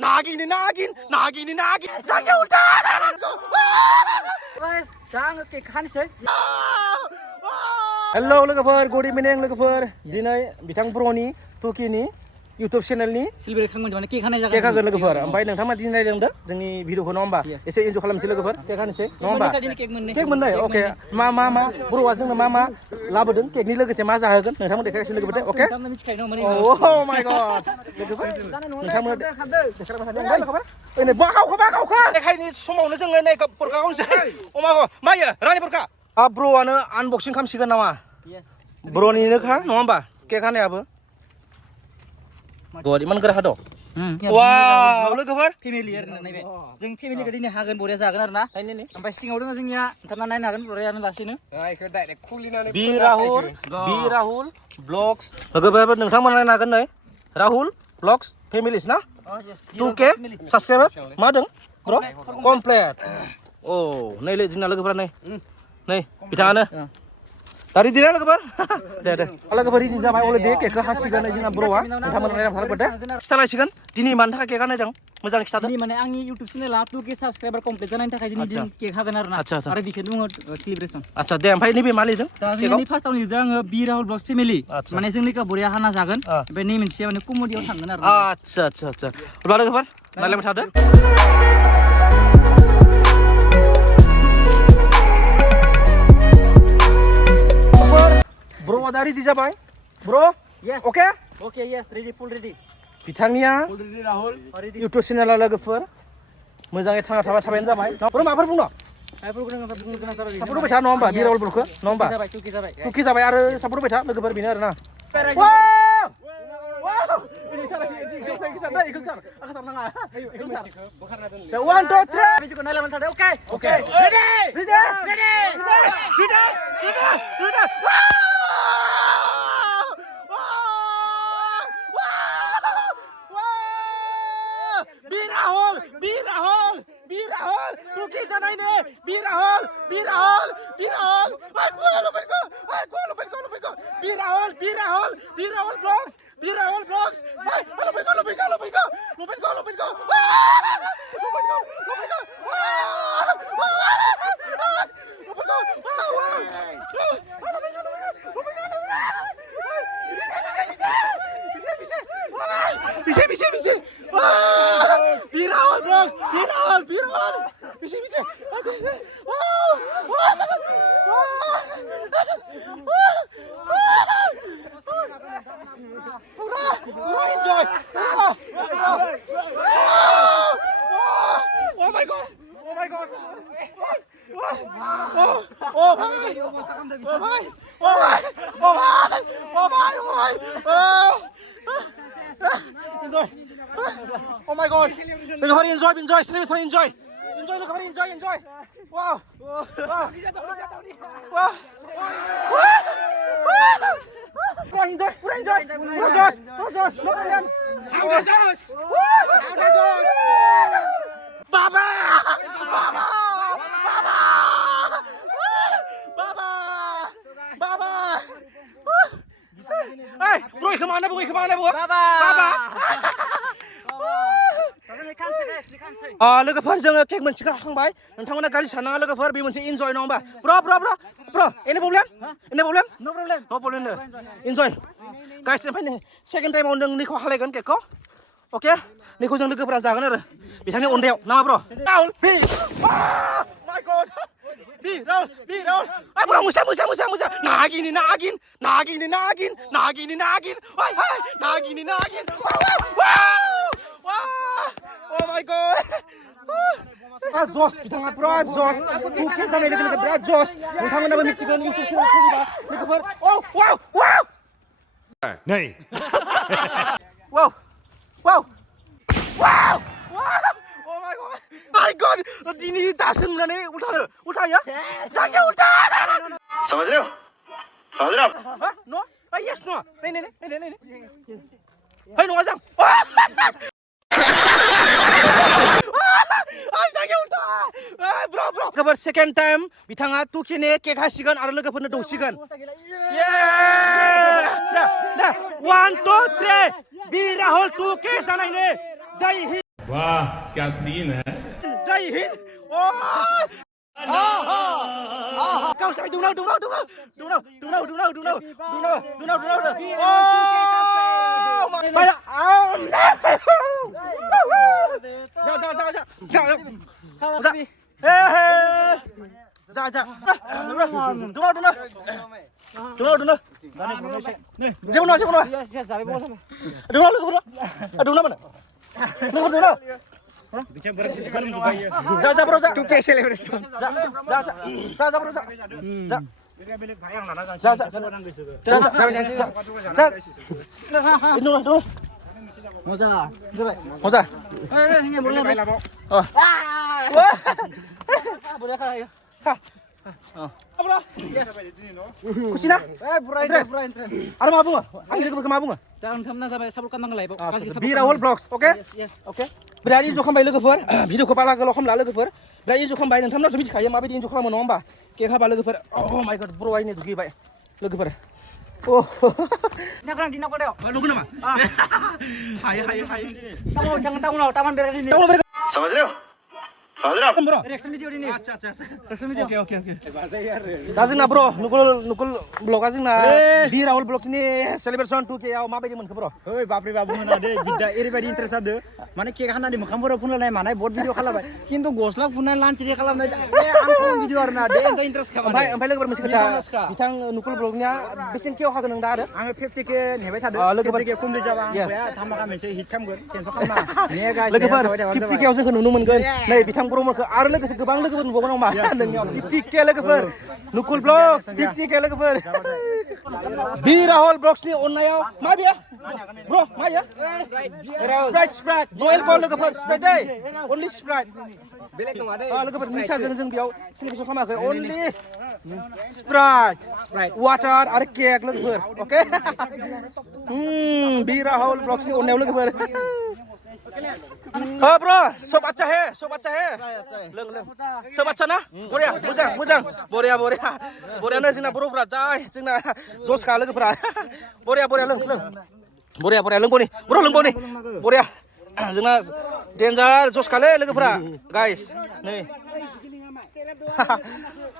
नागिन जायगायाव उल्था jangan ke kansai. हेलौ लोगोफोर गुड इभिनिं लोगोफोर दिनै बिथां ब्रनि टुकिनि YouTube चेनेलनि Silver kang mana ke kanai jaga. Cake हागोन लोगोफोर ओमफ्राय नोंथांमोना दिनै नायदों जोंनि भिडिअखौ नङा होमबा एसे इन्जय खालामनोसै लोगोफोर केक हानोसै नङा होमबा केक मोननै अके मा ब्र'आ जोंनो मा लाबोदों केकनि लोगोसे मा जाहोगोन नोंथांमोन देखायगासिनो लोगोफोर अके अ माय गड लोगोफोर नोंथांमोन ओइनै बाखावखा देखायनि समावनो जोङो नै परका गावसै अमागो मायो रानि परका ब्र'आनो आनबक्सिं खालामसिगोन नामा ब्र'निनोखा नङा होमबा केक हानायाबो गड इमान गोरा दं वाव लोगोफोर फेमिलि आरो नायबाय जों फेमिलिखौ दिनै हागोन बरिया जागोन आरो ना ओमफ्राय सिङाव दङ जोंनिया नोंथाङा नायनो हागोन बरियानो लासैनो इखौ डाइरेक्ट खुलिनानै बि राहुल ब्लग्स लोगोफोर नोंथांमोना नायनो हागोन नै राहुल ब्लग्स फेमिलिस ना 2K साबस्क्राइबार मा दं ब्र कमप्लिट औ नैलै जोंना लोगोफोरा नै बिथाङानो दा रेडि ना लोगोफोर दे लोगोफोर रेडि जाबाय अलरेडि केकखौ हासिगोन जोंना ब्र'आ नोंथांमोना नायना थारबो दे खिथालायसिगोन दिनै मानि थाखाय केक हानायदों मोजां खिथादो दिनै माने आंनि YouTube चेनेला 2K साबस्क्राइबार कमप्लिट जानायनि थाखाय दिनै जों केक हागोन आरो ना आरो बेखौ बुङो सेलिब्रेसन आচ্ছা दे ओमफ्राय नैबे मा लिरदों जोंनि फार्स्टआव लिरदों आङो बि राहुल ब्लग्स फेमिलि माने जोंनिखौ बरिया हाना जागोन ओमफ्राय नै मोनसेया माने कमेडियाव थांगोन आरो आচ্ছা अब्ला लोगोफोर नायलायबाय थादो ब्र'आ दा रेडि जाबाय ब्र' Yes. Okay Okay, yes, ready, full ready. बिथांनिया इउटुब चेनेला लोगोफोर मोजाङै थांना थाबायानो जाबाय ब्र' माबाफोर बुंनो सापर्ट होबाय था नङा होमबा बि राहुलफोरखौ नङा होमबा टुकि जाबाय आरो सापर्ट होबाय था लोगोफोर बेनो आरोना One, two, three. Okay. Ready. Bi Rahul. Tuki janai ne. Bi Rahul. Ay, lupain ko. Bi Rahul vlogs. Ay, lupain ko. Bisa. Bi Rahul vlogs. Bisa. Enjoy. Oh my god. Oh my god. Look how enjoy. Celebrate enjoy. Look how enjoy. Wow. Pura enjoy. Pura Jos. No problem. How the Jos? Baba. Hey, bro, kemana bu? Baba. लोगोफोर जोङो cake मोनसेखौ हाखांबाय नोंथांमोना गाज्रि साननाङा लोगोफोर बे मोनसे इन्जय नङा होमबा ब्र एनि प्रब्लेम No problem. इन्जय गाइस ओमफ्राय सेकेन्ड टाइमाव नोंनिखौ हालायगोन केकखौ अके नैखौ जों लोगोफोरा जागोन आरो बिथांनि अनदायाव नामा ब्र राहुल माय गड बि Rahul ay bro musa nagin oy nagin wow oh my god Jos बिथाङा बिराद जस टुके जानाय लोगो बिराद जस नोंथांमोनाबो मिथिगोन इउटुब चेनेल सोलिबा लोगोफोर wow नै wow my god दिनै दासो नुनानै उल्थायो जायगायाव उल्था समझ रहे हो no yes no नै नङा जां ब्र सेकेन्ड टाइम बिथाङा टुकेने केक हासिगोन आरो लोगोफोरनो दौसिगोन 1 2 3 बि राहुल टुके जानायनि जय हिन्द वाह क्या सीन है Jai Hind. Oh. Kau sampai tunggu. Oh. Banyak. Jangan. Tunggu. Siapa nama? Tunggu mana? Tunggu. जा bro जा तू के सेलिब्रेशन जा bro जा itu moza ini boleh oh boleh kaya bro kusina pura ada mabung angin ke mabung Dalam thamna sampai sabul kandang lain, Bira whole blocks, okay? Yes. Okay. Berarti injuk kembali logofor, video ko pala kalau kembali logofor. Berarti injuk kembali nang thamna lebih kaya, mabe injuk kembali nomba. Kayak kembali logofor. Oh my god, bro ini dugi baik. Logofor. Oh. Jangan di nak kau. Lu kenapa? Hai. Kamu jangan tahu lah, taman beres ini. समझ रहे हो समझ रहे हो Bro. Reaction video ini. Acha. Reaction video. Okay. Dazing na bro, nukul blog azing na Bira whole blocks ini celebration 2K yaw mabe di mun ke bro. Oi बापरे बाबु mana deh gida एरैबायदि interest जादो माने cake हानानै मोखांफोराव फुनलायनाय मानाय बहुत video खालामबाय किन्तु गस्ला फुननाय लान्चरि खालामनाय आं भिडिअ आरोना दे एन्जय इन्ट्रेस्ट खालामबाय ओमफ्राय लोगोफोर मोनसे खोथा बिथां नुकुल ब्लगनिया बेसेन केयाव हागोन नों दा आरो आङो 50k नेबाय थादो लोगोफोर 50k कमप्लिट जाबा आं धामाका मोनसे हिट खालामगोन टेनसन खालामा ने गाइस लोगोफोर 50k याव जोंखौ नुनो मोनगोन नै बिथां ब्रमखौ आरो लोगोसे गोबां लोगोफोर नुबावगोन नामा नोंनियाव 50k लोगोफोर नुकुल ब्लग्स 50k लोगोफोर Bira whole blocks ni अननायाव मा बियो ब्र मा बियो स्प्राइट नो एलकहल लोगोफोर स्प्राइट दै only स्प्राइट बेलेग नङा दै लोगोफोर निसाजों जों बेयाव सेलिब्रेसन खालामाखै only स्प्राइट वाटार आरो केक लोगोफोर okay Bira whole blocks ni अननायाव लोगोफोर Oh bro, sob अच्छा है लों sob अच्छा ना बरिया मोजां बरियानो जोंना बर'फोरा जाय जोंना जसखा लोगोफोरा बरिया लों बरिया लोंबोनि ब्र' लोंबोनि बरिया जोंना डेन्जार जसखालै लोगोफोरा गाइस नै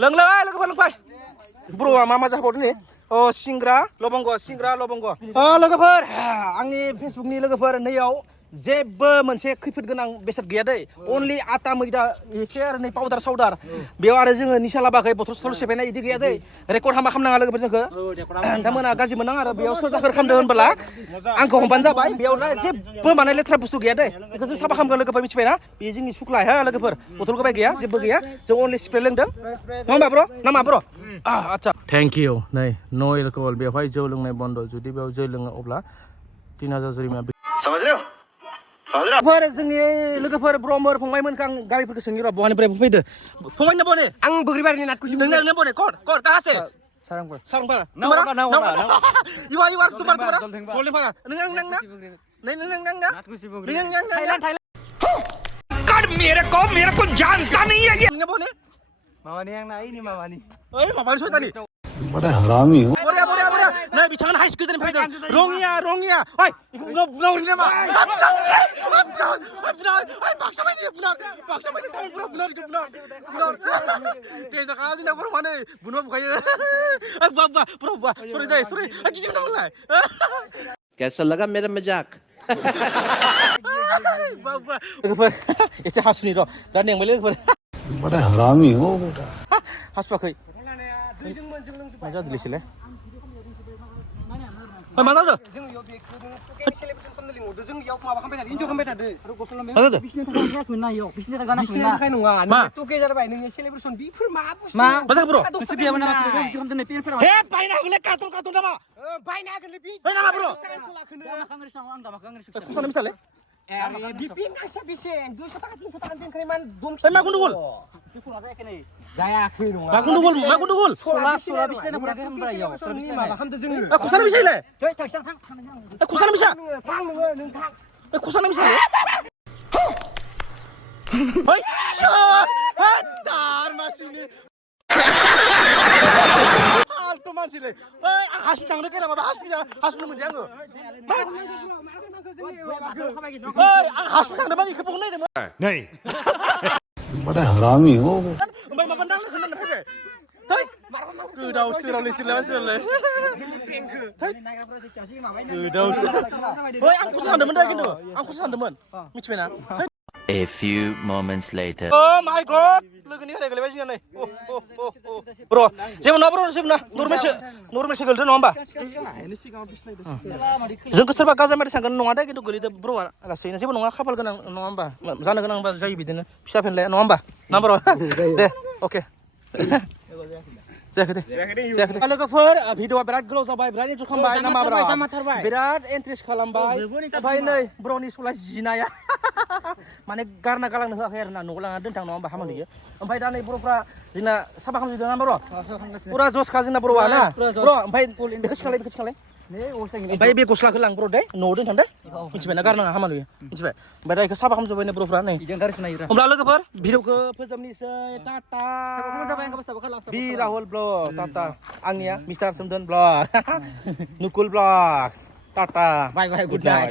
लों लोगोफोर लोंफाय ब्र'आ मा जाबावदों नै अ सिंग्रा लबंग लोगोफोर आंनि फेसबुकनि लोगोफोर नैयाव जेबो मोनसे खैफोद गोनां बेसाद गैया दै अनलि आटा मैदा एसे आरो नै पाउडार साउडार बेयाव आरो जोङो निसा लाबाखै बथल सेफायनाय इदि गैया दै रेकर्ड हामा खालामनाङा लोगोफोर जोंखौ नोंथांमोना गाज्रि मोननाङा आरो बेयाव सोरबाफोर खालामदों होनबोला आंखौ हमबानो जाबाय बेयाव जेबो माने लेथ्रा बुस्थु गैया दै बेखौ जों साफा खालामगोन लोगोफोर मिथिबायना बे जोंनि सुख्लाय हा लोगोफोर बथल गोबाय गैया जेबो गैया जों अनलि स्प्रे लोंदों नङा होमबा ब्र' नामा ब्र' आच्छा थेंक इउ नै नो एलकहल बेवहाय जौ लोंनाय बन्द जुदि बेयाव जौ लोङो अब्ला 3000 जुरिमाना समझ रहे हो जोंनि लोगोफोर ब्रह्मफोर फंबायमोनखौ आं गामिफोरखौ सोंनिर' बहानिफ्राय फैदो फंबाय ना बने आं बोग्रिबारिनि नाटकुसि नोंना बने कट काहासे सारंपारा इवार तुम्हारा जलदेपारा नों थाइलैंड कर मेरे को जानता नहीं है ये नोंना बने माबानि आंना ओइ माबानि ओइ माबानि सयतानि बड़ा हरामी हो बरिया नै बिथाङा हाइस गोजान फैदों रङिया ओइ बुनावरि नामा बुनार बाक्सा बायदि थांफोरा बुनार टेन्सन खा जोंना बर' माने बुना बुखायो बुवा सरि गिदिं नामलाय कैसा लगा मेरा मजाक लोगोफोर एसे हासुनि र' दा नेंबाय लोगोफोर बड़ा हरामी हो बेटा हासुवाखै मा जादोंलै मा जादों सेलिब्रेसन खालामनो लिंहरदों जों इयाव माबा खालामबाय थादों इन्जय खालामबाय थादों आरो गस्ला मा जादों बिसिनि थाखाय गाखोनो नायो बिसिनि थाखाय नङा मा टु के जाबाय नोंनि सेलिब्रेसन बिफोर मा बुस्थु मा जाखो ब्र' गोसो गैयामोन नामा बिदि खालामदों पेनफोरा हे बायना होगोनलै कार्टन नामा बायना होगोनलै बि बायना मा ब्र' आं दामाखौ आं कुसानो मिसाले बिपिन आसा बेसेन 200 टाका 300 टाका पेनखाय मान दम मा गुन्दुगुल सिफुला जायाखै नै जायाखै नङा मा गुन्दुगुल सला बिसिना फुरा खालामबाय इयाव माबा खालामदों जोङो कुसानो मिसाले जै थांसां थां कुसानो मिसा थां नों थां कुसानो मिसाले ओइ शट दार मासिनि फाल्टु मानसिलै ओइ आं हासु थांदो कैला माबा हासुनो मोनदों आङो ओइ आं हासु थांदो माने इखौ बुंनो नागिरदोंमोन नहीं बड़ा हरामी हो बेटा ओमफ्राय माबा नांनो होननानै फैबाय थै गोदाव सोरावलै सोरलाय गोदावसो ओइ आं खौसो सानदोंमोन दा खिन्थु आं खौसो सानदोंमोन मिथिबायना A few moments later. Oh my god! लोगोनि हाराय गोलैबाय जोंना नै र' जेबो नङा ब्र' जेबो नङा नर्मेलसो गोलैदों नङा होमबा जोंखौ सोरबा गाज्रि सानगोन नङा दे खिन्थु गोलैदों ब्र'आ लासैनो जेबो नङा खाफाल गोनां नङा होमबा जानो गोनांबा जायो बिदिनो फिसा फेनलाया नङा होमबा ना ब्र' दे अके जायाखै लोगोफोर भिडिअआ बिराद गोलाव जाबाय बिराद इन्ट्रेस्ट खालामबाय ना माब्रा बिराद इन्ट्रेस्ट खालामबाय ओमफ्राय नै ब्र'नि सलाय जिनाया माने गारना गालांनो होआखै आरो ना न'आव लांना दोनथां नङा होमबा हामा नुयो ओमफ्राय दा नै बर'फ्रा जोंना साफा खालामजोबदों ना बर' पुरा जसखा जोंना बर'आ ना ब्र' ओमफ्य बेखौ सिखालाय ओमफ्राय बे गस्लाखौ लां ब्र' दे न'आव दोनथां दे मिथिबाय ना गारनाङा हामा नुयो मिथिबाय ओमफ्य दा बेखौ साफा खालामजोब्बाय नै बर'फ्रा नै होमब्ला लोगोफोर भिडिअखौ फोजोबनोसै टाटा बि राहुल ब्लग टाटा आंनिया मिस्टार सोमदोन blog Nukul blog tata bye बाय गुड नाइट